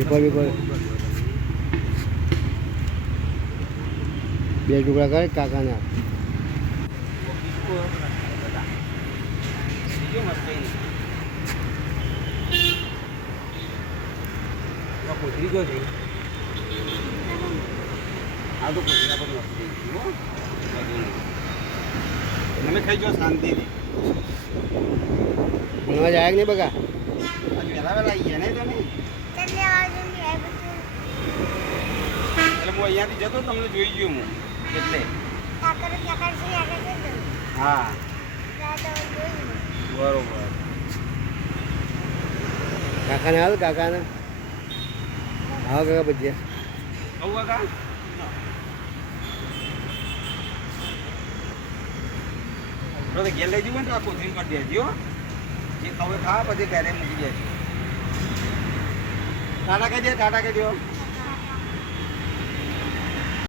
paper paper બે ટુકડા કરે કાકાના કોથળી જો છે આ તો કોથળા પર તમે ખાઈ જાઓ શાંતિથી ભણવા જાય કે નહીં બગા આજે વહેલા વહેલા આવી ગયા ને તમે એટલે હું અહીંયાથી જતો તમને જોઈ ગયો હું એટલે હા બરોબર કાકાને હાલ કાકાને હા કાકા ભજીયા કહું કાકા તો ઘેર લઈ જવું ને તો આ કોથળી કરી દેજો જે તમે ખાવા પછી ઘરે મૂકી દેજો ટાટા કહી દે ટાટા કહી દો